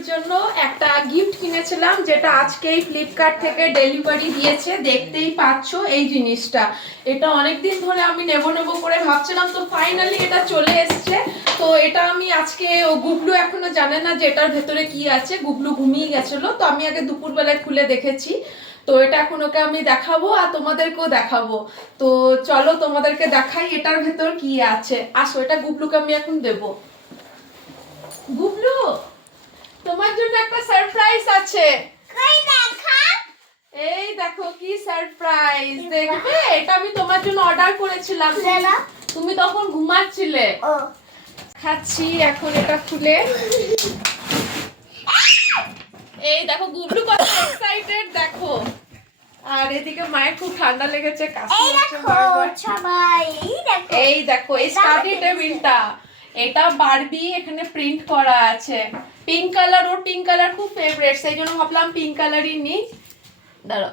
গুবলুর জন্য একটা গিফট কিনেছিলাম, যেটা আজকেই ফ্লিপকার্ট থেকে ডেলিভারি দিয়েছে। দেখতেই পাচ্ছো এই জিনিসটা, এটা অনেকদিন ধরে আমি নেব নেব করে ভাবছিলাম, তো ফাইনালি এটা চলে এসছে। তো এটা আমি আজকে, গুবলু এখনো জানে না যে এটার ভেতরে কি আছে, গুবলু ঘুমিয়ে গেছিল, তো আমি আগে দুপুরবেলায় খুলে দেখেছি। তো এটা এখন ওকে আমি দেখাবো আর তোমাদেরকেও দেখাবো। তো চলো তোমাদেরকে দেখাই এটার ভেতর কি আছে। আসো, এটা গুবলুকে আমি এখন দেবো। গুবলু, তোমার জন্য একটা সারপ্রাইজ আছে। এই দেখো কি সারপ্রাইজ, দেখবে? এটা আমি তোমার জন্য অর্ডার করেছিলাম, তুমি তখন ঘুমাচ্ছিলে। খাচ্ছি এখন এটা খুলে। এই দেখো গুবলু কত এক্সাইটেড, দেখো। আর এদিকে মায়ের খুব ঠান্ডা লেগেছে, কাশি হচ্ছে বারবার। এই দেখো এই স্টাডি টেবিলটা, এটা বারবি, এখানে প্রিন্ট করা আছে পিঙ্ক কালার। ওর পিঙ্ক কালার খুব ফেভারিট, সেই জন্য ভাবলাম পিঙ্ক কালারই নি। দাঁড়াও,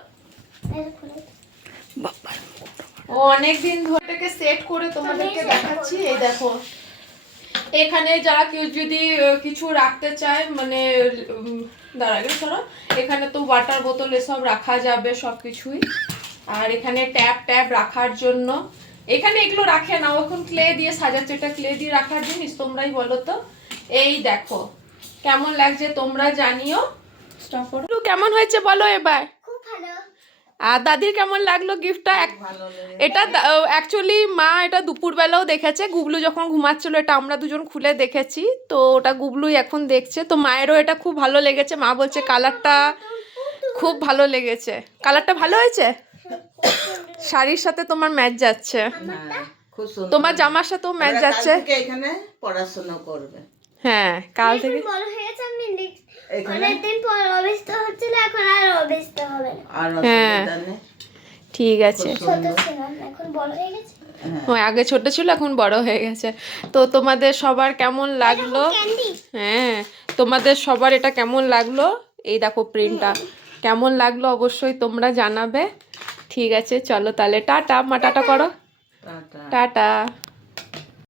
ও অনেকদিন ধরে সেট করে তোমাদেরকে দেখাচ্ছি। এই দেখো, এখানে যারা কেউ যদি কিছু রাখতে চায়, মানে দাঁড়াগে ধরো, এখানে তো ওয়াটার বোতল এসব রাখা যাবে সবকিছুই। আর এখানে ট্যাপ রাখার জন্য, এখানে এগুলো রাখে না, এখন ক্লে দিয়ে সাজাচ্ছে, এটা ক্লে দিয়ে রাখার জিনিস, তোমরাই বলো তো। এই দেখো কেমন লাগছে তোমরা জানিও। কেমন হয়েছে বলো এবার। আর দাদির কেমন লাগলো গিফটটা? এটা অ্যাকচুয়ালি মা এটা দুপুরবেলাও দেখেছে, গুবলু যখন ঘুমাচ্ছিল, এটা আমরা দুজন খুলে দেখেছি। তো ওটা গুবলুই এখন দেখছে। তো মায়েরও এটা খুব ভালো লেগেছে, মা বলছে কালারটা খুব ভালো লেগেছে। কালারটা ভালো হয়েছে, শাড়ির সাথে তোমার ম্যাচ যাচ্ছে, তোমার জামার সাথেও ম্যাচ যাচ্ছে। এখানে পড়াশোনা করবে। হ্যাঁ, কাল থেকে হ্যাঁ ঠিক আছে। আগে ছোট ছিল, এখন বড় হয়ে গেছে। তো তোমাদের সবার কেমন লাগলো? হ্যাঁ, তোমাদের সবার এটা কেমন লাগলো? এই দেখো প্রিন্টটা কেমন লাগলো অবশ্যই তোমরা জানাবে। ঠিক আছে, চলো তাহলে টাটা। মা টাটা করো, টাটা।